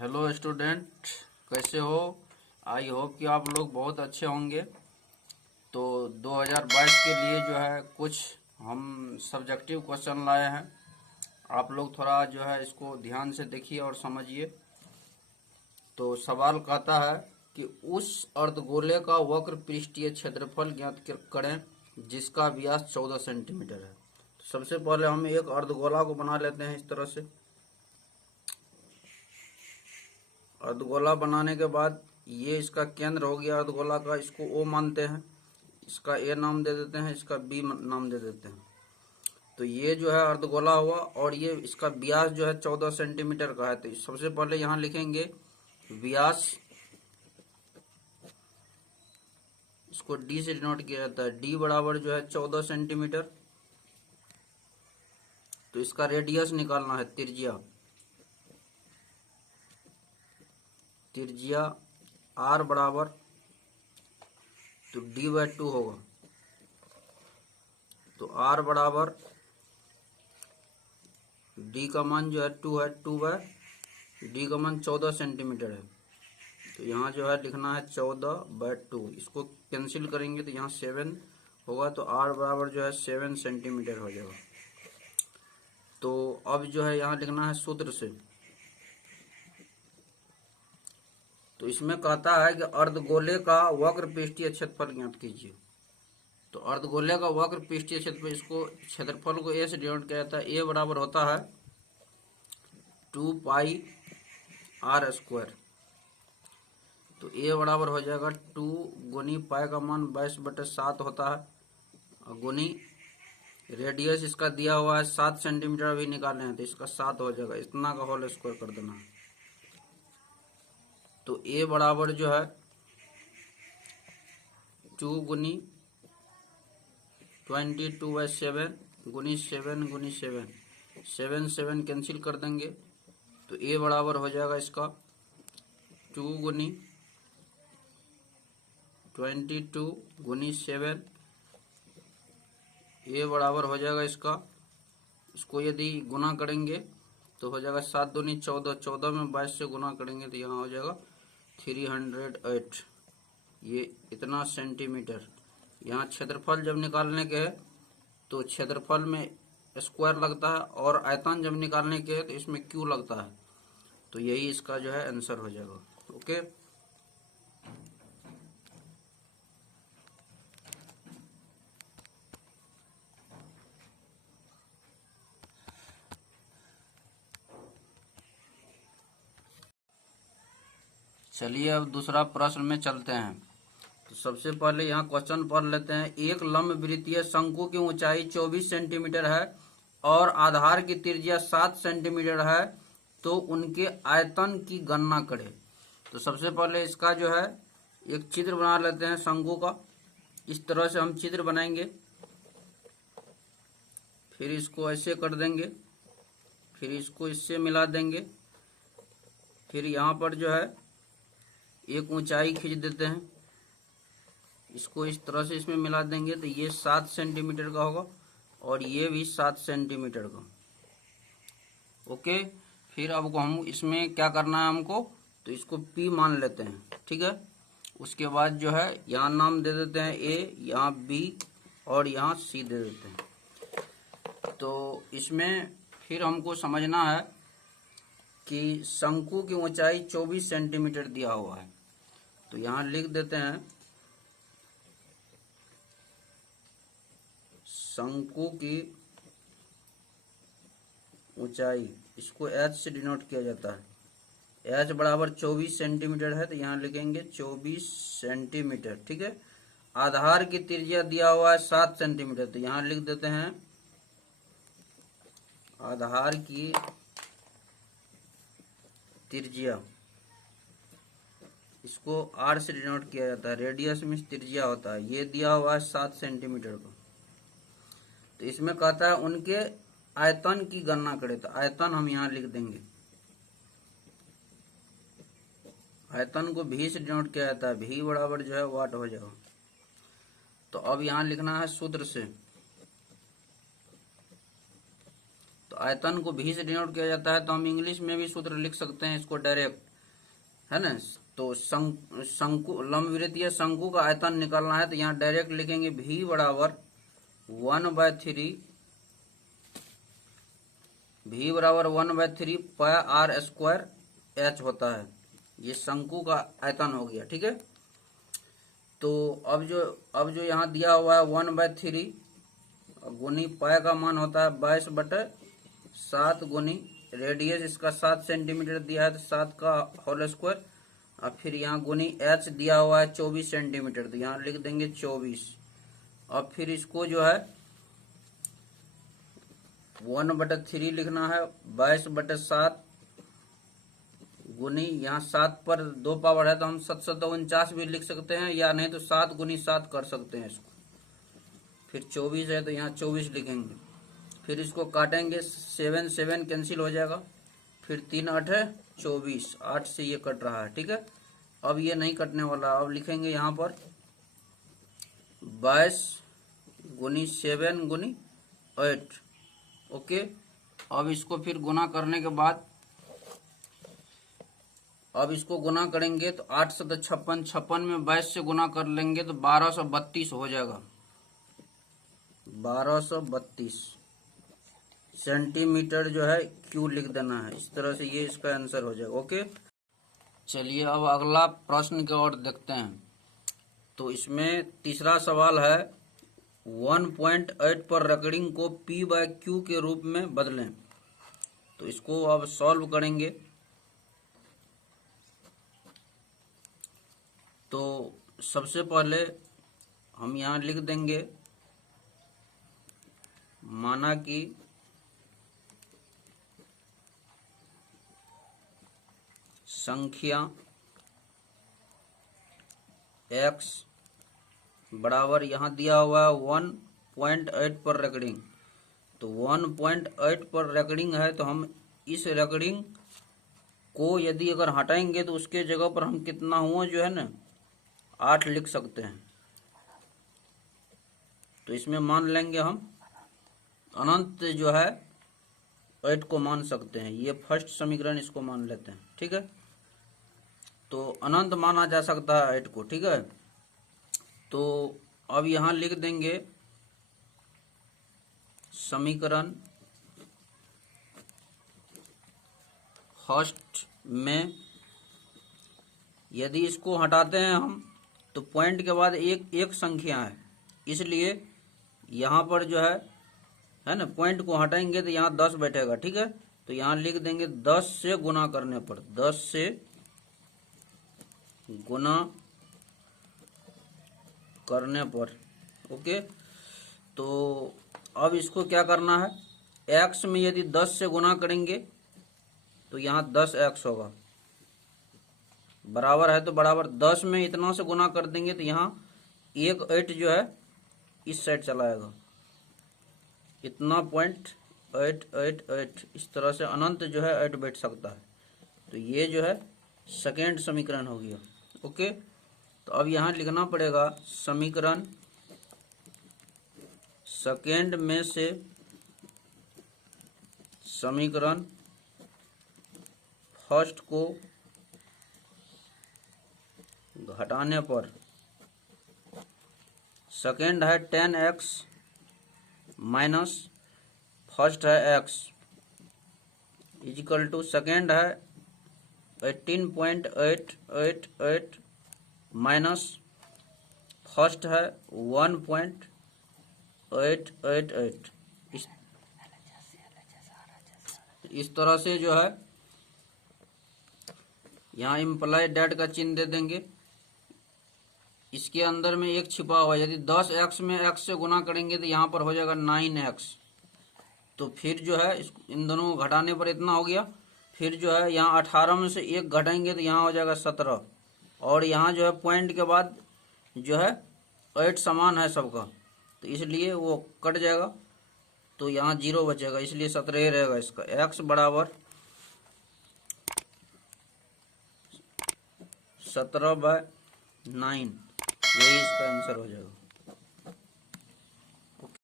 Hello student, कैसे हो? I hope कि आप लोग बहुत अच्छे होंगे। तो 2022 के लिए जो है कुछ हम सब्जेक्टिव क्वेश्चन लाए हैं। आप लोग थोड़ा जो है इसको ध्यान से देखिए और समझिए। तो सवाल कहता है कि उस अर्धगोले का वक्र पृष्ठीय क्षेत्रफल ज्ञात करें जिसका व्यास 14 सेंटीमीटर है। तो सबसे पहले हम एक अर्धगोला को बना लेते हैं इस तरह से। अर्धगोला बनाने के बाद ये इसका केंद्र हो गया अर्धगोला का, इसको ओ मानते हैं, इसका ए नाम दे देते हैं, इसका बी नाम दे देते हैं। तो ये जो है अर्धगोला हुआ और ये इसका व्यास जो है 14 सेंटीमीटर का है। तो सबसे पहले यहाँ लिखेंगे व्यास, इसको डी से डिनोट किया जाता है। डी बराबर जो है 14 सेंटीमीटर। तो इसका रेडियस निकालना है, त्रिज्या। त्रिज्या आर बराबर तो D/2 होगा। तो आर बराबर डी का मान जो है 2 है, 2/डी का मान 14 सेंटीमीटर है। तो यहाँ जो है लिखना है 14/2। इसको कैंसिल करेंगे तो यहाँ 7 होगा। तो आर बराबर जो है 7 सेंटीमीटर हो जाएगा। तो अब जो है यहाँ लिखना है सूत्र से। तो इसमें कहता है कि अर्धगोले का वक्र पृष्ठीय क्षेत्रफल ज्ञात कीजिए। तो अर्धगोले का वक्र पृष्ठीय क्षेत्रफल, इसको क्षेत्रफल को ए से डिनोट किया जाता है। ए बराबर होता है 2πr²। तो ए बराबर हो जाएगा 2 गुनी पाई का मान 22/7 होता है, और गुनी रेडियस इसका दिया हुआ है 7 सेंटीमीटर भी निकालना है तो इसका 7 हो जाएगा। इतना का होल स्क्वायर कर देना है। तो ए बराबर जो है 2 गुनी 22/7 गुनी 7 गुनी 7, 7 7 कैंसिल कर देंगे। तो ए बराबर हो जाएगा इसका 2 गुनी 22 गुनी 7। ए बराबर हो जाएगा इसको यदि गुना करेंगे तो हो जाएगा 7 दूनी 14, 14 में 22 से गुना करेंगे तो यहाँ हो जाएगा 308। ये इतना सेंटीमीटर। यहाँ क्षेत्रफल जब निकालने के है तो क्षेत्रफल में स्क्वायर लगता है, और आयतन जब निकालने के है तो इसमें क्यू लगता है। तो यही इसका जो है आंसर हो जाएगा। ओके, चलिए अब दूसरा प्रश्न में चलते हैं। तो सबसे पहले यहाँ क्वेश्चन पढ़ लेते हैं। एक लंबवृत्तीय शंकु की ऊंचाई 24 सेंटीमीटर है और आधार की त्रिज्या 7 सेंटीमीटर है, तो उनके आयतन की गणना करें। तो सबसे पहले इसका जो है एक चित्र बना लेते हैं शंकु का। इस तरह से हम चित्र बनाएंगे, फिर इसको ऐसे कर देंगे, फिर इसको इससे मिला देंगे, फिर यहाँ पर जो है एक ऊंचाई खींच देते हैं, इसको इस तरह से इसमें मिला देंगे तो ये 7 सेंटीमीटर का होगा और ये भी 7 सेंटीमीटर का। ओके, फिर अब हम इसमें क्या करना है हमको, तो इसको P मान लेते हैं, ठीक है। उसके बाद जो है यहाँ नाम दे देते हैं A, यहाँ B और यहाँ C दे देते हैं। तो इसमें फिर हमको समझना है कि शंकु की ऊंचाई 24 सेंटीमीटर दिया हुआ है। तो यहाँ लिख देते हैं शंकु की ऊंचाई, इसको h से डिनोट किया जाता है। h बराबर 24 सेंटीमीटर है तो यहाँ लिखेंगे 24 सेंटीमीटर, ठीक है। आधार की त्रिज्या दिया हुआ है 7 सेंटीमीटर, तो यहाँ लिख देते हैं आधार की त्रिज्या, इसको r से डिनोट किया जाता है। रेडियस में त्रिज्या होता है, ये दिया हुआ है 7 सेंटीमीटर का। तो इसमें कहता है उनके आयतन की गणना करें। तो आयतन हम यहाँ लिख देंगे, आयतन को V से डिनोट किया जाता है। V बराबर जो है वाट हो जाएगा। तो अब यहाँ लिखना है सूत्र से। तो आयतन को V से डिनोट किया जाता है तो हम इंग्लिश में भी सूत्र लिख सकते हैं इसको डायरेक्ट। है ना। तो शंकु लंबवृत्तीय शंकु का आयतन निकालना है, तो यहाँ डायरेक्ट लिखेंगे V बराबर 1/3 V बराबर 1/3 पाई R स्क्वायर H होता है। ये शंकु का आयतन हो गया, ठीक है। तो अब जो यहाँ दिया हुआ है 1/3 गुनी पाई का मान होता है 22/7 गुनी रेडियस इसका 7 सेंटीमीटर दिया है, तो 7 का होल स्क्वायर। अब फिर यहाँ गुनी H दिया हुआ है 24 सेंटीमीटर, तो यहाँ लिख देंगे 24। अब फिर इसको जो है 1/3 लिखना है 22/7 गुनी, यहाँ 7 पर 2 पावर है तो हम 749 भी लिख सकते हैं, या नहीं तो 7 गुनी 7 कर सकते हैं इसको। फिर 24 है तो यहाँ 24 लिखेंगे। फिर इसको काटेंगे, 7 7 कैंसिल हो जाएगा। फिर 3 8 है 24, 8 से ये कट रहा है, ठीक है। अब ये नहीं कटने वाला, अब लिखेंगे यहाँ पर 22 गुनी 7 गुनी 8, ओके। अब इसको फिर गुना करने के बाद, अब इसको गुना करेंगे तो 8 से 56, 56 में 22 से गुना कर लेंगे तो 1232 हो जाएगा। 1232 सेंटीमीटर जो है क्यू लिख देना है। इस तरह से ये इसका आंसर हो जाएगा, ओके। चलिए अब अगला प्रश्न की ओर देखते हैं। तो इसमें तीसरा सवाल है 1.8 पर रेकॉर्डिंग को P/Q के रूप में बदलें। तो इसको अब सॉल्व करेंगे। तो सबसे पहले हम यहाँ लिख देंगे, माना कि संख्या x बराबर यहाँ दिया हुआ है 1.8 पर रेकॉर्डिंग। तो 1.8 पर रेकॉर्डिंग है, तो हम इस रेकॉर्डिंग को यदि अगर हटाएंगे तो उसके जगह पर हम कितना हुआ जो है ना 8 लिख सकते हैं। तो इसमें मान लेंगे हम अनंत जो है 8 को मान सकते हैं। ये फर्स्ट समीकरण, इसको मान लेते हैं, ठीक है। तो अनंत माना जा सकता है 8 को, ठीक है। तो अब यहाँ लिख देंगे समीकरण फर्स्ट में यदि इसको हटाते हैं हम तो पॉइंट के बाद एक संख्या है, इसलिए यहाँ पर जो है ना पॉइंट को हटाएंगे तो यहाँ 10 बैठेगा, ठीक है। तो यहाँ लिख देंगे 10 से गुना करने पर, 10 से गुना करने पर, ओके। तो अब इसको क्या करना है, x में यदि 10 से गुना करेंगे तो यहाँ 10x होगा, बराबर है तो बराबर 10 में इतना से गुना कर देंगे तो यहाँ 8 जो है इस साइड चला आएगा, इतना पॉइंट 8 8 8, इस तरह से अनंत जो है 8 बैठ सकता है। तो ये जो है सेकेंड समीकरण हो गया, ओके। तो अब यहाँ लिखना पड़ेगा समीकरण सेकेंड में से समीकरण फर्स्ट को घटाने पर, सेकेंड है 10x माइनस फर्स्ट है x इजिकल टू सेकेंड है 18.888 माइनस फर्स्ट है 1.888। इस तरह से जो है यहाँ इम्प्लाई डेट का चिन्ह दे देंगे। इसके अंदर में एक छिपा हुआ है, यदि 10x में x से गुना करेंगे तो यहाँ पर हो जाएगा 9x। तो फिर जो है इन दोनों को घटाने पर इतना हो गया। फिर जो है यहाँ 18 में से 1 घटाएंगे तो यहाँ हो जाएगा 17, और यहाँ जो है पॉइंट के बाद जो है 8 समान है सबका, तो इसलिए वो कट जाएगा, तो यहाँ 0 बचेगा, इसलिए 17 रहेगा इसका। x बराबर 17/9, यही इसका आंसर हो जाएगा।